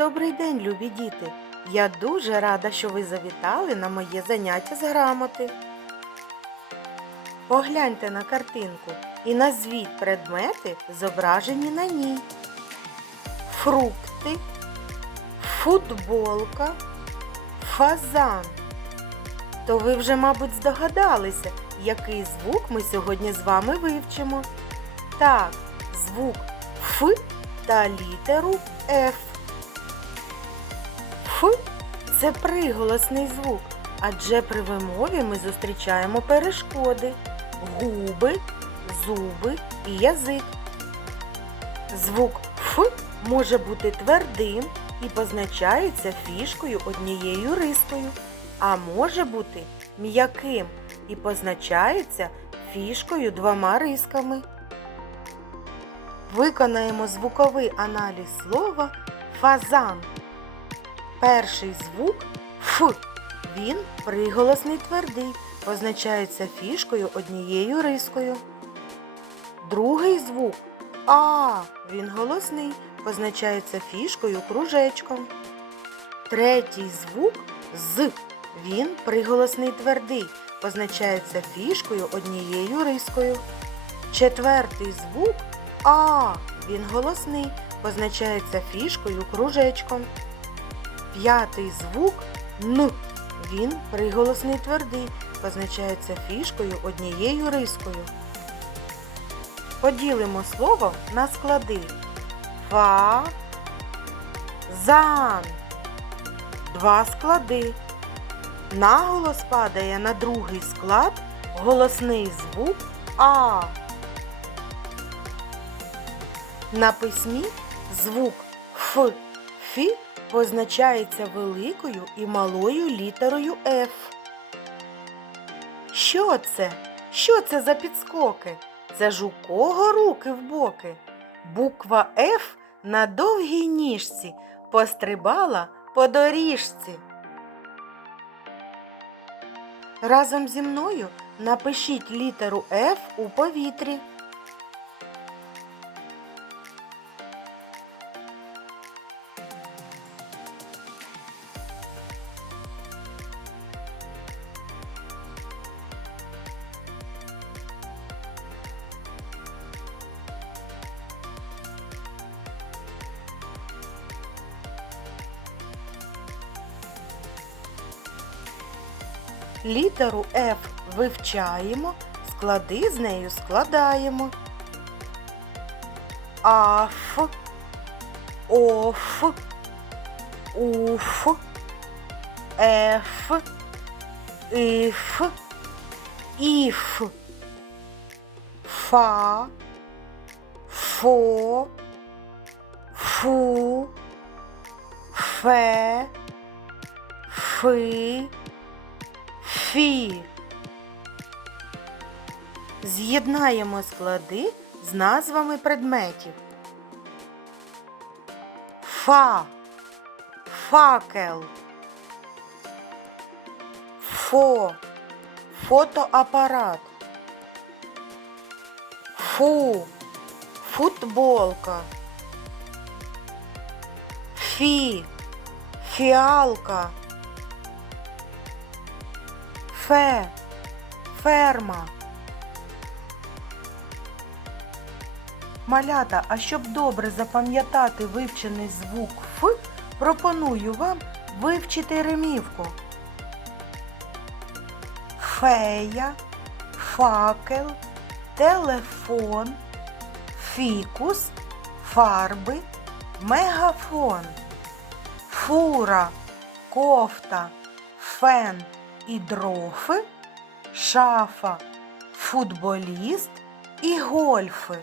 Добрий день, любі діти! Я дуже рада, що ви завітали на моє заняття з грамоти. Погляньте на картинку і назвіть предмети, зображені на ній. Фрукти, футболка, фазан. То ви вже, мабуть, здогадалися, який звук ми сьогодні з вами вивчимо. Так, звук Ф та літеру Ф. Ф це приголосний звук, адже при вимові ми зустрічаємо перешкоди губи, зуби і язик. Звук Ф може бути твердим і позначається фішкою однією рискою, а може бути м'яким і позначається фішкою двома рисками. Виконаємо звуковий аналіз слова фазан. Перший звук Ф. Він приголосний твердий, позначається фішкою однією рискою. Другий звук А. Він голосний, позначається фішкою кружечком. Третій звук З. Він приголосний твердий, позначається фішкою однією рискою. Четвертий звук А. Він голосний, позначається фішкою кружечком. П'ятий звук Н. Він приголосний твердий, позначається фішкою однією рискою. Поділимо слово на склади. Фа. Зан. Два склади. Наголос падає на другий склад голосний звук А. На письмі звук Ф, Фі позначається великою і малою літерою Ф. Що це? Що це за підскоки? Це ж у кого руки в боки? Буква Ф на довгій ніжці пострибала по доріжці. Разом зі мною напишіть літеру Ф у повітрі. Літеру F вивчаємо, склади з нею складаємо. Аф, Оф, Уф, Еф, Іф, Іф, Фа, Фо, Фу, Фе, Фи. Фі. З'єднаємо склади з назвами предметів. Фа. Факел. Фо. Фотоапарат. Фу. Футболка. Фі. Фіалка. Фе. Ферма. Малята, а щоб добре запам'ятати вивчений звук Ф, пропоную вам вивчити римівку. Фея, факел, телефон, фікус, фарби, мегафон, фура, кофта, фен і дрофи, шафа, футболіст і гольфи.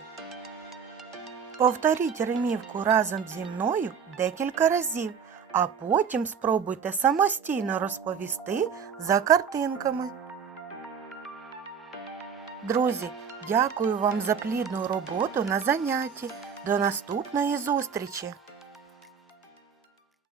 Повторіть римівку разом зі мною декілька разів, а потім спробуйте самостійно розповісти за картинками. Друзі, дякую вам за плідну роботу на занятті. До наступної зустрічі!